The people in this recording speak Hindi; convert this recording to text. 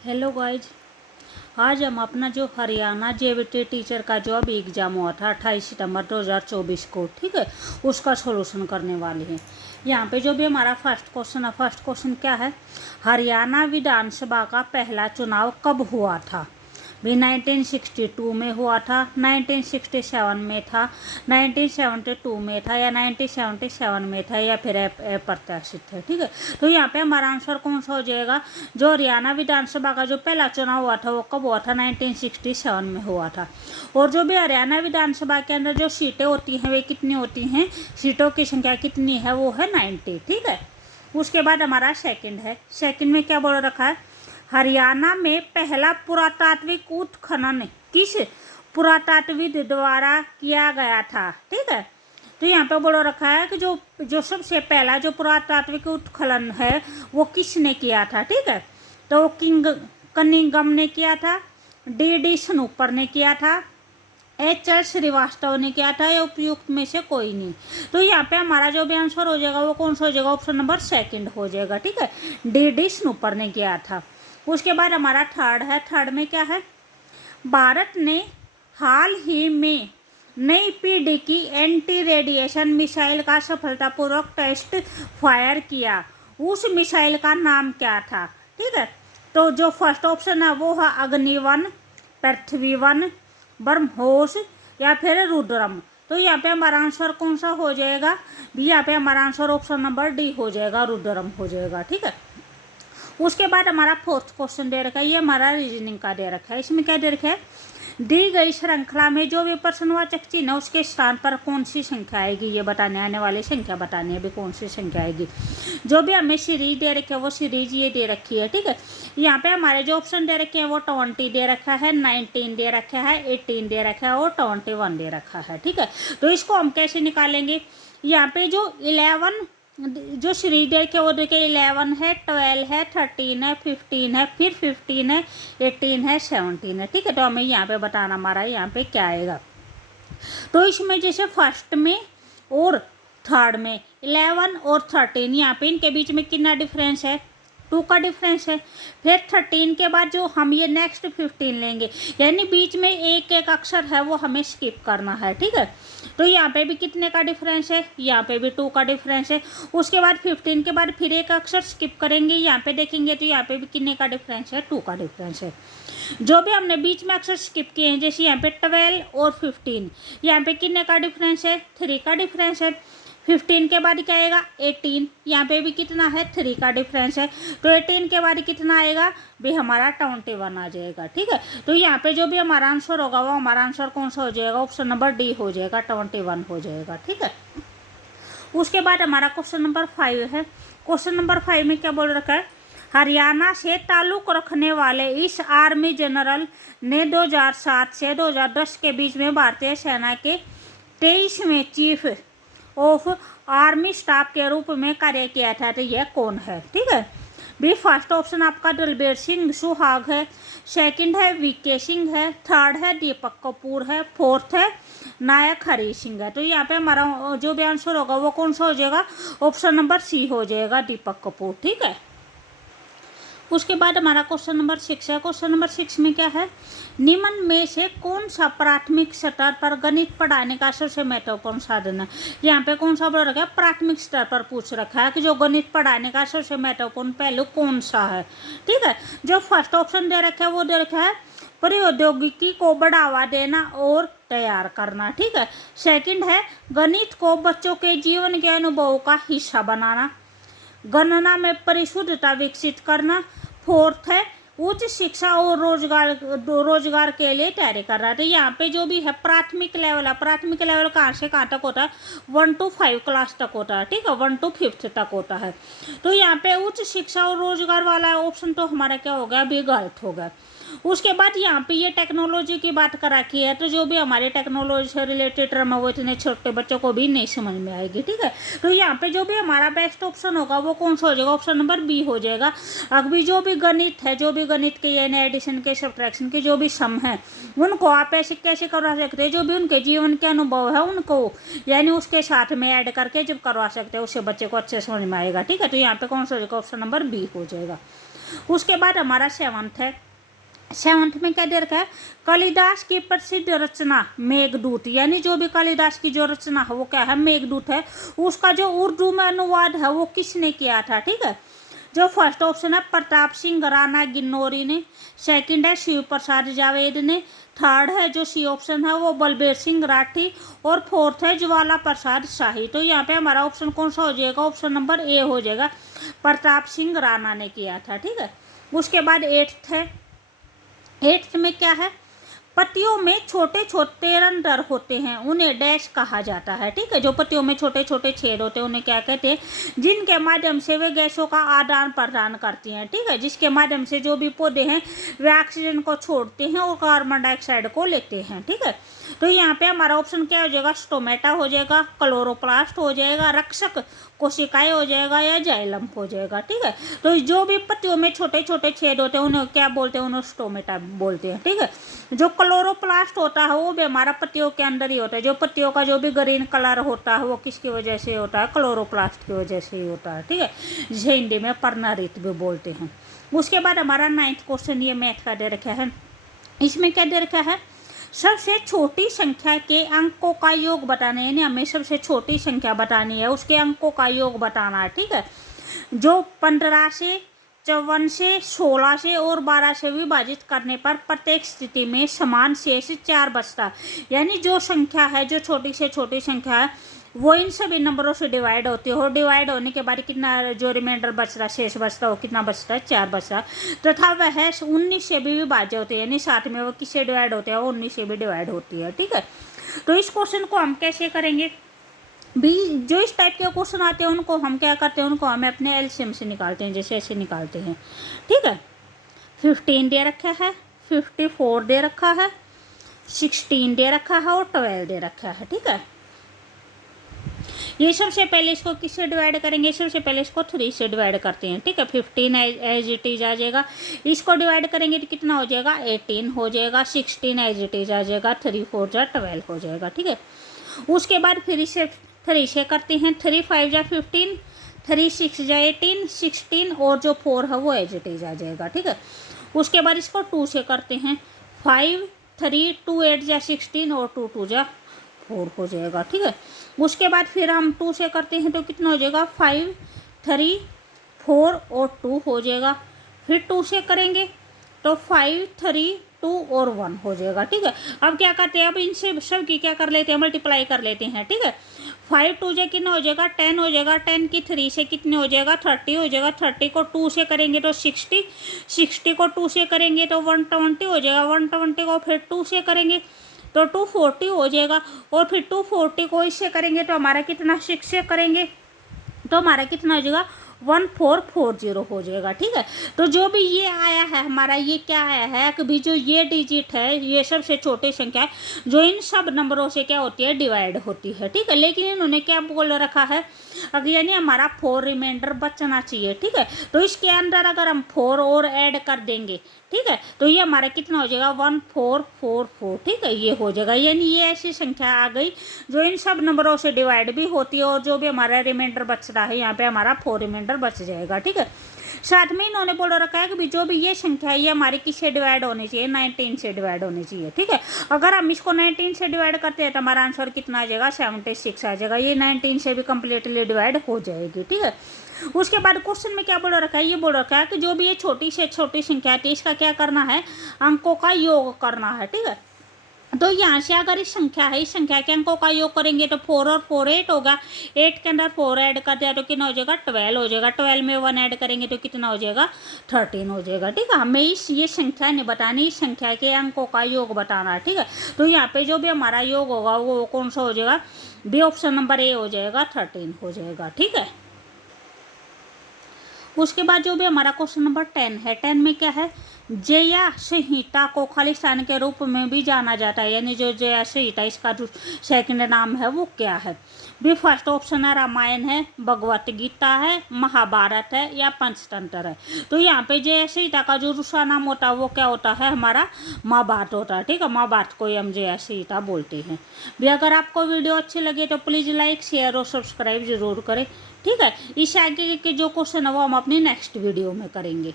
Hello guys. आज हम अपना जो हरियाणा जेबीटी टीचर का जो अभी एग्ज़ाम हुआ था 28 सितंबर 2024 को, ठीक है, उसका सॉल्यूशन करने वाले हैं। यहाँ पे जो भी हमारा फर्स्ट क्वेश्चन है, फर्स्ट क्वेश्चन क्या है, हरियाणा विधानसभा का पहला चुनाव कब हुआ था? भी 1962 में हुआ था, 1967 में था, 1972 में था, या 1977 में था, या फिर अप्रत्याशित है। ठीक है, तो यहाँ पे हमारा आंसर कौन सा हो जाएगा? जो हरियाणा विधानसभा का जो पहला चुनाव हुआ था वो कब हुआ था? 1967 में हुआ था। और जो भी हरियाणा विधानसभा के अंदर जो सीटें होती हैं वे कितनी होती हैं? सीटों की संख्या कितनी है? वो है 90। ठीक है, उसके बाद हमारा सेकंड है। सेकंड में क्या बोल रखा है? हरियाणा में पहला पुरातात्विक उत्खनन किस पुरातात्विद द्वारा किया गया था? ठीक है, तो यहाँ पे बोल रखा है कि जो सबसे पहला जो पुरातात्विक उत्खनन है वो किसने किया था? ठीक है, तो किंग कनिंगम ने किया था, डी स्नूपर ने किया था, एच.एल. श्रीवास्तव ने किया था, या उपयुक्त में से कोई नहीं। तो यहाँ पे हमारा जो भी आंसर हो जाएगा वो कौन सा हो जाएगा? ऑप्शन नंबर सेकंड हो जाएगा। ठीक है, डी स्नूपर ने किया था। उसके बाद हमारा थर्ड है। थर्ड में क्या है? भारत ने हाल ही में नई पीढ़ी की एंटी रेडिएशन मिसाइल का सफलतापूर्वक टेस्ट फायर किया। उस मिसाइल का नाम क्या था? ठीक है, तो जो फर्स्ट ऑप्शन है वो है अग्निवन, पृथ्वीवन, ब्रह्मोस, या फिर रुद्रम। तो यहाँ पे हमारा आंसर कौन सा हो जाएगा? यहाँ पे हमारा आंसर ऑप्शन नंबर डी हो जाएगा, रुद्रम हो जाएगा। ठीक है, उसके बाद हमारा फोर्थ क्वेश्चन दे रखा है, ये हमारा रीजनिंग का दे रखा है। इसमें क्या दे रखा है? दी गई श्रृंखला में जो भी प्रश्नवाचक चिन्ह है उसके स्थान पर कौन सी संख्या आएगी? ये बताने आने वाली संख्या बतानी है, भी कौन सी संख्या आएगी। जो भी हमें सीरीज दे रखी है वो सीरीज ये दे रखी है। ठीक है, यहाँ पे हमारे जो ऑप्शन दे रखे हैं वो 20 दे रखा है, 19 दे रखा है, 18 दे रखा है, और 21 दे रखा है। ठीक है, तो इसको हम कैसे निकालेंगे? यहाँ पे जो 11 जो सीरीज देखे वो देखिए 11 है, 12 है, 13 है, 15 है, फिर 15 है, 18 है, 17 है। ठीक है, तो हमें यहाँ पे बताना हमारा यहाँ पे क्या आएगा। तो इसमें जैसे फर्स्ट में और थर्ड में 11 और 13, यहाँ पे इनके बीच में कितना डिफरेंस है? 2 का डिफरेंस है। फिर 13 के बाद जो हम ये नेक्स्ट 15 लेंगे, यानी बीच में एक एक अक्षर है वो हमें स्किप करना है। ठीक है, तो यहाँ पे भी कितने का डिफरेंस है? यहाँ पे भी 2 का डिफरेंस है। उसके बाद 15 के बाद फिर एक अक्षर स्किप करेंगे, यहाँ पे देखेंगे तो यहाँ पे भी कितने का डिफरेंस है? 2 का डिफरेंस है। जो भी हमने बीच में अक्षर स्किप किए हैं, जैसे यहाँ पे 12 और 15, यहाँ पे कितने का डिफरेंस है? 3 का डिफरेंस है। 15 के बाद क्या आएगा? 18, यहाँ पे भी कितना है? 3 का डिफरेंस है। तो 18 के बाद कितना आएगा? भी हमारा 21 आ जाएगा। ठीक है, तो यहाँ पे जो भी हमारा आंसर होगा वो हमारा आंसर कौन सा हो जाएगा? ऑप्शन नंबर डी हो जाएगा, 21 हो जाएगा। ठीक है, उसके बाद हमारा क्वेश्चन नंबर 5 है। क्वेश्चन नंबर 5 में क्या बोल रखा है? हरियाणा से ताल्लुक रखने वाले इस आर्मी जनरल ने 2007 से 2010 के बीच में भारतीय सेना के 23वें चीफ ऑफ आर्मी स्टाफ के रूप में कार्य किया था। तो यह कौन है? ठीक है, भी फर्स्ट ऑप्शन आपका दलबीर सिंह सुहाग है, सेकंड है वीके सिंह है, थर्ड है दीपक कपूर है, फोर्थ है नायक हरी सिंह है। तो यहाँ पे हमारा जो भी आंसर होगा वो कौन सा हो जाएगा? ऑप्शन नंबर सी हो जाएगा, दीपक कपूर। ठीक है, उसके बाद हमारा क्वेश्चन नंबर 6 है। क्वेश्चन नंबर 6 में क्या है? निम्न में से कौन सा प्राथमिक स्तर पर गणित पढ़ाने का सबसे महत्वपूर्ण साधन है? यहाँ पे कौन सा बोल रखा है? प्राथमिक स्तर पर पूछ रखा है कि जो गणित पढ़ाने का सबसे महत्वपूर्ण पहलू कौन सा है। ठीक है, जो फर्स्ट ऑप्शन दे रखा है वो दे रखा है प्रौद्योगिकी को बढ़ावा देना और तैयार करना। ठीक है, सेकंड है गणित को बच्चों के जीवन के अनुभवों का हिस्सा बनाना, गणना में परिशुद्धता विकसित करना, फोर्थ है उच्च शिक्षा और रोजगार के लिए तैयारी कर रहा है। तो यहाँ पे जो भी है प्राथमिक लेवल है, प्राथमिक लेवल कहाँ से कहाँ तक होता है? 1 to 5 क्लास तक होता है। ठीक है, 1 to 5th तक होता है। तो यहाँ पे उच्च शिक्षा और रोजगार वाला ऑप्शन तो हमारा क्या हो गया? अभी गलत हो गया। उसके बाद यहाँ पे ये टेक्नोलॉजी की बात कर रखी है, तो जो भी हमारे टेक्नोलॉजी से रिलेटेड टर्म है वो इतने छोटे बच्चों को भी नहीं समझ में आएगी। ठीक है, तो यहाँ पे जो भी हमारा बेस्ट ऑप्शन होगा वो कौन सा हो जाएगा? ऑप्शन नंबर बी हो जाएगा। अभी जो भी गणित है, जो भी गणित के यानी एडिशन के सब्ट्रैक्शन के जो भी सम है उनको आप ऐसे कैसे करवा सकते हैं? जो भी उनके जीवन के अनुभव है उनको यानी उसके साथ में ऐड करके जब करवा सकते हैं उससे बच्चे को अच्छे समझ में आएगा। ठीक है, तो यहाँ पे कौन सा हो जाएगा? ऑप्शन नंबर बी हो जाएगा। उसके बाद हमारा सेवंथ है। सेवंथ में क्या दे रखा है, कालिदास की प्रसिद्ध रचना मेघदूत, यानी जो भी कालिदास की जो रचना है वो क्या है, मेघदूत है। उसका जो उर्दू में अनुवाद है वो किसने किया था, ठीक है। जो फर्स्ट ऑप्शन है प्रताप सिंह राणा गिन्नौरी ने, सेकंड है शिव प्रसाद जावेद ने, थर्ड है जो सी ऑप्शन है वो बलबीर सिंह राठी, और फोर्थ है ज्वाला प्रसाद शाही। तो यहाँ पे हमारा ऑप्शन कौन सा हो जाएगा, ऑप्शन नंबर ए हो जाएगा, प्रताप सिंह राणा ने किया था, ठीक है। उसके बाद एट्थ है। एट्थ में क्या है, पत्तियों में छोटे छोटे रंध्र होते हैं उन्हें डैश कहा जाता है, ठीक है। जो पत्तियों में छोटे छोटे छेद होते हैं उन्हें क्या कहते हैं, जिनके माध्यम से वे गैसों का आदान प्रदान करती हैं, ठीक है। जिसके माध्यम से जो भी पौधे हैं वे ऑक्सीजन को छोड़ते हैं और कार्बन डाइऑक्साइड को लेते हैं, ठीक है। तो यहाँ पे हमारा ऑप्शन क्या हो जाएगा, स्टोमेटा हो जाएगा, क्लोरोप्लास्ट हो जाएगा, रक्षक कोशिकाएं हो जाएगा, या जाइलम हो जाएगा, ठीक है। तो जो भी पत्तियों में छोटे छोटे छेद होते हैं उन्हें क्या बोलते हैं, उन्हें स्टोमेटा बोलते हैं, ठीक है। जो क्लोरोप्लास्ट होता है वो भी हमारा पत्तियों के अंदर ही होता है। जो पत्तियों का जो भी ग्रीन कलर होता है वो किसकी वजह से होता है, क्लोरोप्लास्ट की वजह से ही होता है, ठीक है, जिसे हिंदी में पर्णरित भी बोलते हैं। उसके बाद हमारा 9th क्वेश्चन ये मैथ का दे रखा है। इसमें क्या दे रखा है, सबसे छोटी संख्या के अंकों का योग बताना है, यानी हमें सबसे छोटी संख्या बतानी है, उसके अंकों का योग बताना है, ठीक है। जो 15 से 54 से 16 से और 12 से विभाजित करने पर प्रत्येक स्थिति में समान शेष 4 बचता, यानी जो संख्या है, जो छोटी से छोटी संख्या है वो इन सभी नंबरों से डिवाइड होती है, और डिवाइड होने के बाद कितना जो रिमाइंडर बच रहा, शेष बचता हो, कितना बचता है, 4 बचता, तथा वह 19 से भी विभाज्य होती है, यानी साथ में वो किससे डिवाइड होते हैं, वो 19 से भी डिवाइड होती है, ठीक है। तो इस क्वेश्चन को हम कैसे करेंगे भी, जो इस टाइप के क्वेश्चन आते हैं उनको हम क्या करते हैं, उनको हम अपने एलसीएम से निकालते हैं, जैसे ऐसे निकालते हैं, ठीक है। 15 दे रखा है, 54 दे रखा है, 16 दे रखा है और 12 दे रखा है, ठीक है। ये सबसे पहले इसको किससे डिवाइड करेंगे, सबसे पहले इसको 3 से डिवाइड करते हैं, ठीक है। 15 एज इट इज आ जाएगा, इसको डिवाइड करेंगे तो कितना हो जाएगा, 18 हो जाएगा, 16 एज इट इज आ जाएगा, 3 4 जा 12 हो जाएगा, ठीक है। उसके बाद फिर इसे 3 से करते हैं, 3 5 जा 15, 3 6 जा 18, 16 और जो 4 है वो एज इट इज आ जाएगा, ठीक है। उसके बाद इसको 2 से करते हैं, 5 3 2 8 जा 16 और 2 2 जा 4 हो जाएगा, ठीक है। उसके बाद फिर हम 2 से करते हैं तो कितना हो जाएगा, 5 3 4 और 2 हो जाएगा। फिर 2 से करेंगे तो 5 3 2 और 1 हो जाएगा, ठीक है। अब क्या करते हैं, अब इनसे सब की क्या कर लेते हैं, मल्टीप्लाई कर लेते हैं, ठीक है। 5 2 से कितना हो जाएगा, 10 हो जाएगा, 10 की 3 से कितने हो जाएगा, 30 हो जाएगा, 30 को 2 से करेंगे तो 60, 60 को 2 से करेंगे तो 120 हो जाएगा, 120 को फिर 2 से करेंगे तो 240 हो जाएगा, और फिर 240 को इससे करेंगे तो हमारा कितना, 6 से करेंगे तो हमारा कितना हो जाएगा, 1440 हो जाएगा, ठीक है। तो जो भी ये आया है हमारा, ये क्या आया है कि भी जो ये डिजिट है, ये सबसे छोटी संख्या है जो इन सब नंबरों से क्या होती है, डिवाइड होती है, ठीक है। लेकिन इन्होंने क्या बोल रखा है, अगर यानी हमारा 4 रिमाइंडर बचना चाहिए, ठीक है। तो इसके अंदर अगर हम 4 और ऐड कर देंगे, ठीक है, तो ये हमारा कितना हो जाएगा, 1444, ठीक है, ये हो जाएगा। यानी ये ऐसी संख्या आ गई जो इन सब नंबरों से डिवाइड भी होती है, और जो भी हमारा रिमाइंडर बच रहा है यहाँ पे हमारा 4 रिमाइंडर बच जाएगा, ठीक है। साथ में इन्होंने बोल रखा है कि जो भी ये संख्या है ये हमारी किससे डिवाइड होनी चाहिए, 19 से डिवाइड होनी चाहिए, ठीक है। अगर हम इसको 19 से डिवाइड करते हैं तो हमारा आंसर कितना आ जाएगा, 76 आ जाएगा। ये 19 से भी कम्प्लीटली डिवाइड हो जाएगी, ठीक है। उसके बाद क्वेश्चन में क्या बोल रखा है, ये बोल रखा है कि जो भी ये छोटी से छोटी संख्या है इसका क्या करना है, अंकों का योग करना है, ठीक है। तो यहाँ से अगर इस संख्या है, इस संख्या के अंकों का योग करेंगे तो 4 और 4 8 होगा, 8 के अंदर 4 ऐड कर दिया तो कितना हो जाएगा, 12 हो जाएगा, 12 में 1 ऐड करेंगे तो कितना हो जाएगा, 13 हो जाएगा, ठीक है। हमें ये संख्या नहीं बतानी, इस संख्या के अंकों का योग बताना है, ठीक है। तो यहाँ पे जो भी हमारा योग होगा वो कौन सा हो जाएगा, बी ऑप्शन नंबर ए हो जाएगा, 13 हो जाएगा, ठीक है। उसके बाद जो भी हमारा क्वेश्चन नंबर 10 है, 10 में क्या है, जया संहिता को खालिस्तान के रूप में भी जाना जाता है, यानी जो जया संहिता इसका जो सेकंड नाम है वो क्या है। भी फर्स्ट ऑप्शन है रामायण है, भगवत गीता है, महाभारत है, या पंचतंत्र है। तो यहाँ पे जया संहिता का जो दूसरा नाम होता है वो क्या होता है, हमारा महाभारत होता है, ठीक है। महाभारत को हम जया संहिता बोलते हैं। भी अगर आपको वीडियो अच्छी लगे तो प्लीज़ लाइक शेयर और सब्सक्राइब जरूर करें, ठीक है। इस आगे के जो क्वेश्चन है वो हम अपनी नेक्स्ट वीडियो में करेंगे।